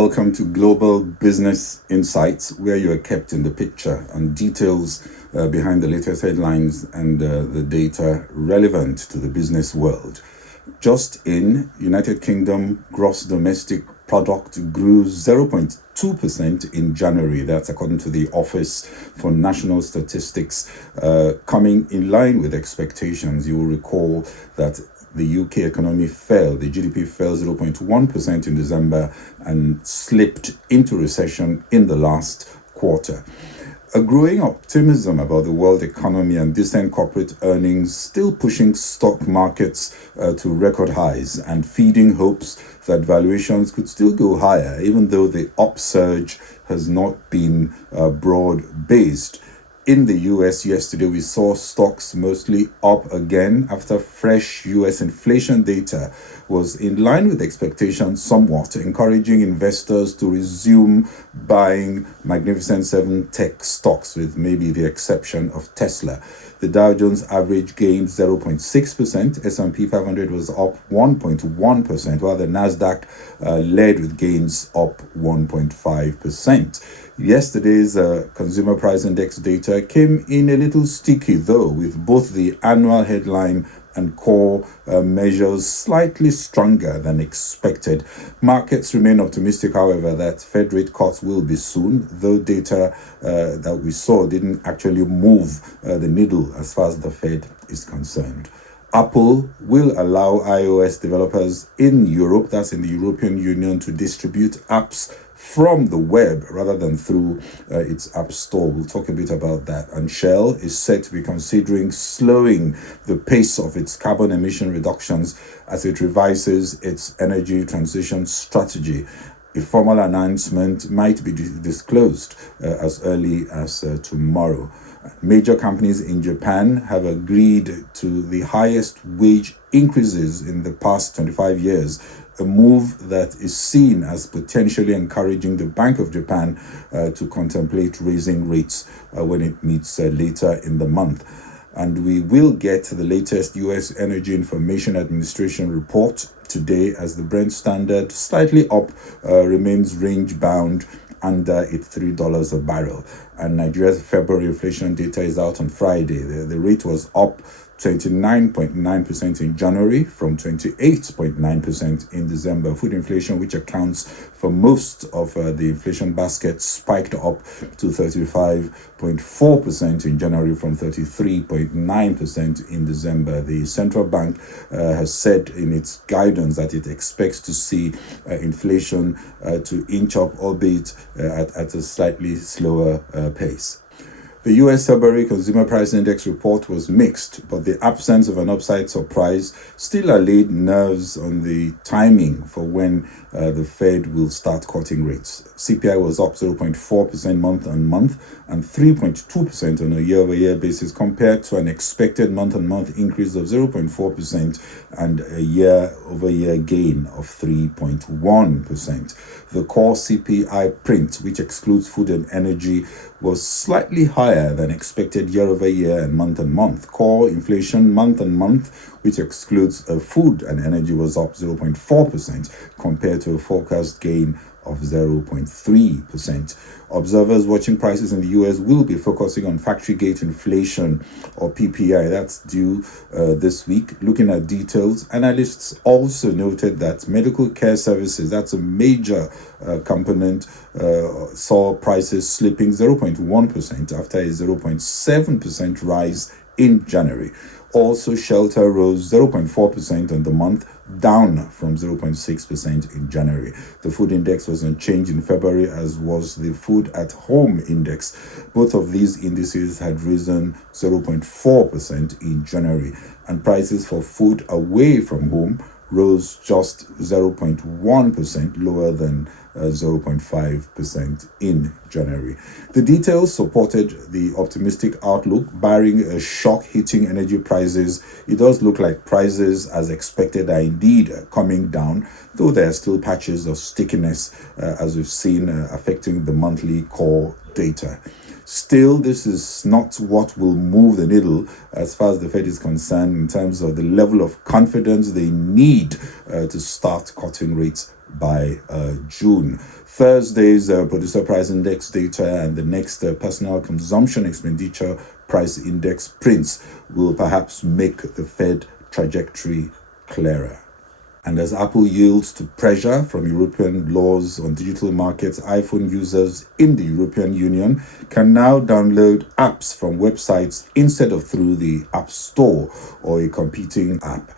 welcome to Global Business Insights, where you are kept in the picture and details behind the latest headlines and the data relevant to the business world. Just in United Kingdom, gross domestic product grew 0.2% in January. That's according to the Office for National Statistics, coming in line with expectations. You will recall that the UK economy fell. The GDP fell 0.1% in December and slipped into recession in the last quarter. A growing optimism about the world economy and decent corporate earnings still pushing stock markets to record highs and feeding hopes that valuations could still go higher, even though the upsurge has not been broad-based. In the US yesterday, we saw stocks mostly up again after fresh US inflation data was in line with expectations somewhat, encouraging investors to resume buying Magnificent Seven tech stocks, with maybe the exception of Tesla. The Dow Jones average gained 0.6%, S&P 500 was up 1.1%, while the Nasdaq led with gains up 1.5%. Yesterday's consumer price index data came in a little sticky though, with both the annual headline and core measures slightly stronger than expected. Markets remain optimistic, however, that Fed rate cuts will be soon, though data that we saw didn't actually move the needle as far as the Fed is concerned. Apple will allow iOS developers in Europe, that's in the European Union, to distribute apps from the web rather than through its app store. We'll talk a bit about that. And Shell is said to be considering slowing the pace of its carbon emission reductions as it revises its energy transition strategy. A formal announcement might be disclosed as early as tomorrow. Major companies in Japan have agreed to the highest wage increases in the past 25 years, a move that is seen as potentially encouraging the Bank of Japan to contemplate raising rates when it meets later in the month. And we will get the latest U.S. Energy Information Administration report today, as the Brent standard, slightly up, remains range bound under its $3 a barrel. And Nigeria's February inflation data is out on Friday. The rate was up 29.9% in January from 28.9% in December. Food inflation, which accounts for most of the inflation basket, spiked up to 35.4% in January from 33.9% in December. The central bank has said in its guidance that it expects to see inflation to inch up, albeit at a slightly slower pace. The US February Consumer Price Index report was mixed, but the absence of an upside surprise still allayed nerves on the timing for when the Fed will start cutting rates. CPI was up 0.4% month-on-month and 3.2% on a year-over-year basis, compared to an expected month-on-month increase of 0.4% and a year-over-year gain of 3.1%. The core CPI print, which excludes food and energy, was slightly higher than expected year-over-year and month-on-month. Core inflation month-on-month, which excludes food and energy, was up 0.4% compared to a forecast gain of 0.3%. Observers watching prices in the US will be focusing on factory gate inflation, or PPI. That's due this week. Looking at details, analysts also noted that medical care services, that's a major component, saw prices slipping 0.1% after a 0.7% rise in January. Also, shelter rose 0.4% on the month, down from 0.6% in January. The food index was unchanged in February, as was the food at home index. Both of these indices had risen 0.4% in January, and prices for food away from home rose just 0.1%, lower than 0.5% in January. The details supported the optimistic outlook, barring a shock hitting energy prices. It does look like prices, as expected, are indeed coming down, though there are still patches of stickiness, as we've seen, affecting the monthly core data. Still, this is not what will move the needle as far as the Fed is concerned in terms of the level of confidence they need to start cutting rates by June. Thursday's producer price index data and the next personal consumption expenditure price index prints will perhaps make the Fed trajectory clearer. And as Apple yields to pressure from European laws on digital markets, iPhone users in the European Union can now download apps from websites instead of through the App Store or a competing app.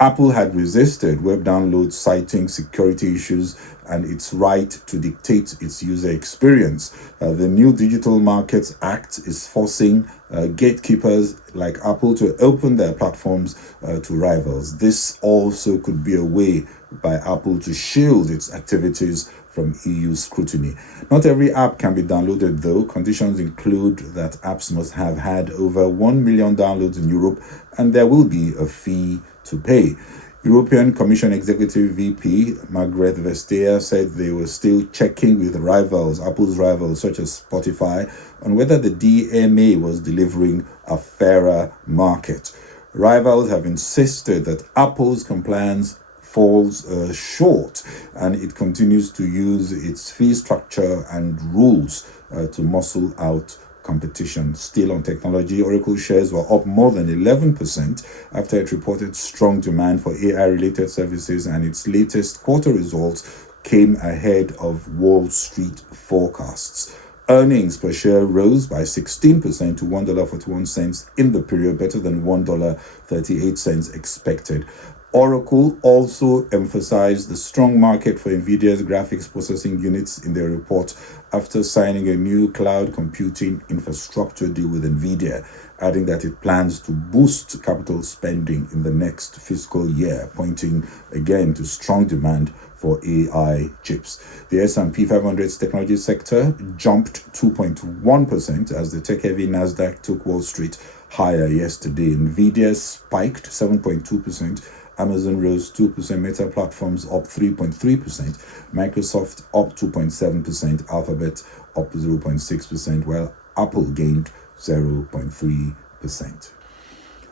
Apple had resisted web downloads, citing security issues and its right to dictate its user experience. The new Digital Markets Act is forcing gatekeepers like Apple to open their platforms to rivals. This also could be a way by Apple to shield its activities from EU scrutiny. Not every app can be downloaded though. Conditions include that apps must have had over 1 million downloads in Europe, and there will be a fee to pay. European Commission Executive VP Margrethe Vestager said they were still checking with rivals, Apple's rivals such as Spotify, on whether the DMA was delivering a fairer market. Rivals have insisted that Apple's compliance falls short, and it continues to use its fee structure and rules to muscle out competition. Still on technology, Oracle shares were up more than 11% after it reported strong demand for AI-related services, and its latest quarter results came ahead of Wall Street forecasts. Earnings per share rose by 16% to $1.41 in the period, better than $1.38 expected. Oracle also emphasized the strong market for NVIDIA's graphics processing units in their report after signing a new cloud computing infrastructure deal with NVIDIA, adding that it plans to boost capital spending in the next fiscal year, pointing again to strong demand for AI chips. The S&P 500's technology sector jumped 2.1% as the tech-heavy Nasdaq took Wall Street higher yesterday. NVIDIA spiked 7.2%. Amazon rose 2%, Meta Platforms up 3.3%, Microsoft up 2.7%, Alphabet up 0.6%, while Apple gained 0.3%.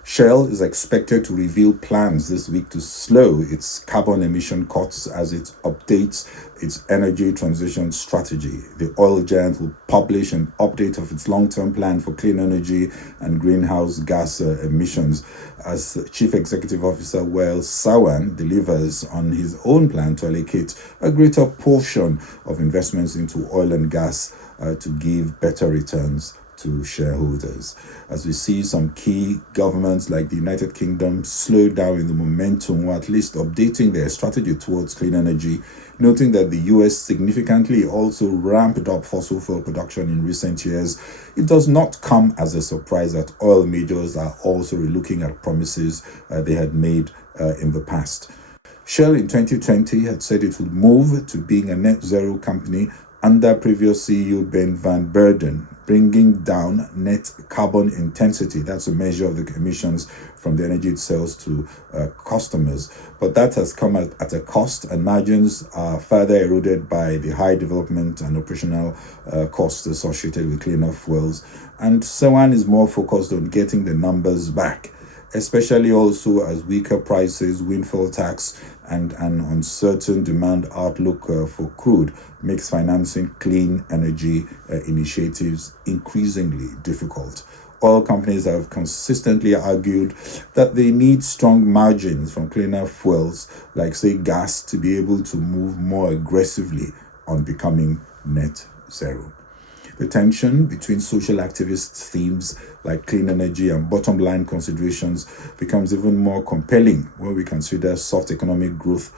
Shell is expected to reveal plans this week to slow its carbon emission cuts as it updates its energy transition strategy. The oil giant will publish an update of its long-term plan for clean energy and greenhouse gas emissions as Chief Executive Officer Wael Sawan delivers on his own plan to allocate a greater portion of investments into oil and gas to give better returns to shareholders. As we see some key governments like the United Kingdom slow down in the momentum, or at least updating their strategy towards clean energy, noting that the US significantly also ramped up fossil fuel production in recent years, it does not come as a surprise that oil majors are also relooking at promises they had made in the past. Shell in 2020 had said it would move to being a net zero company under previous CEO Ben van Beurden, bringing down net carbon intensity. That's a measure of the emissions from the energy it sells to customers. But that has come at a cost, and margins are further eroded by the high development and operational costs associated with cleaner fuels. And Sawan is more focused on getting the numbers back, especially also as weaker prices, windfall tax, and an uncertain demand outlook for crude makes financing clean energy initiatives increasingly difficult. Oil companies have consistently argued that they need strong margins from cleaner fuels, like say gas, to be able to move more aggressively on becoming net zero. The tension between social activist themes like clean energy and bottom line considerations becomes even more compelling when we consider soft economic growth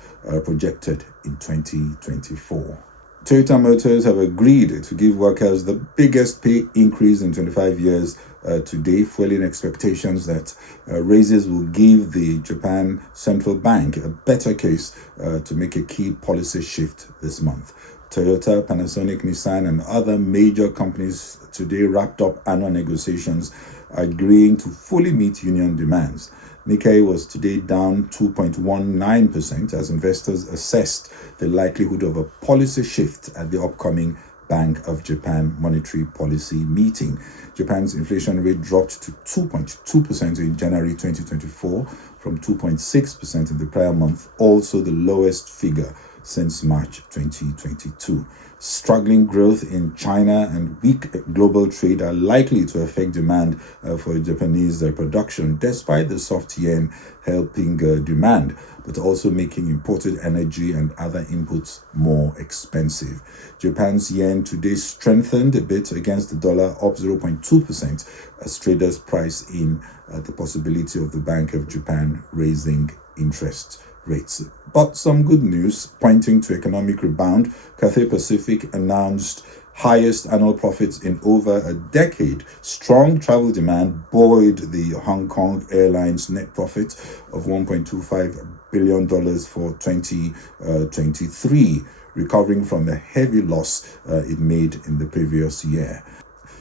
projected in 2024. Toyota Motors have agreed to give workers the biggest pay increase in 25 years today, fueling expectations that raises will give the Japan Central Bank a better case to make a key policy shift this month. Toyota, Panasonic, Nissan, and other major companies today wrapped up annual negotiations agreeing to fully meet union demands. Nikkei was today down 2.19% as investors assessed the likelihood of a policy shift at the upcoming Bank of Japan monetary policy meeting. Japan's inflation rate dropped to 2.2% in January 2024 from 2.6% in the prior month, also the lowest figure since March 2022. Struggling growth in China and weak global trade are likely to affect demand for Japanese production, despite the soft yen helping demand, but also making imported energy and other inputs more expensive. Japan's yen today strengthened a bit against the dollar, up 0.2%, as traders price in the possibility of the Bank of Japan raising interest rates. But some good news pointing to economic rebound. Cathay Pacific announced highest annual profits in over a decade. Strong travel demand buoyed the Hong Kong Airlines net profit of $1.25 billion for 2023, recovering from the heavy loss it made in the previous year.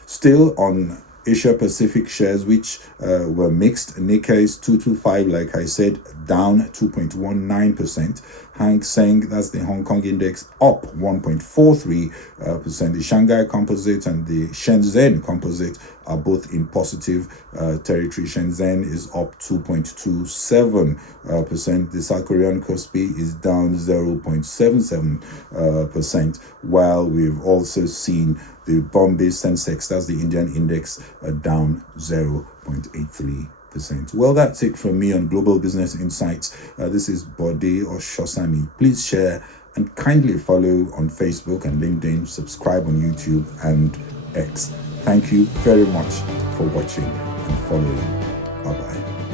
Still on Asia Pacific shares, which were mixed. Nikkei's 225, like I said, down 2.19%. Hang Seng, that's the Hong Kong index, up 1.43%. The Shanghai Composite and the Shenzhen Composite are both in positive territory. Shenzhen is up 2.27%. The South Korean Kospi is down 0.77%, while we've also seen the Bombay Sensex, that's the Indian index, down 0.83%. Well, that's it from me on Global Business Insights. This is Bode Oshosami. Please share and kindly follow on Facebook and LinkedIn, subscribe on YouTube and X. Thank you very much for watching and following. Bye-bye.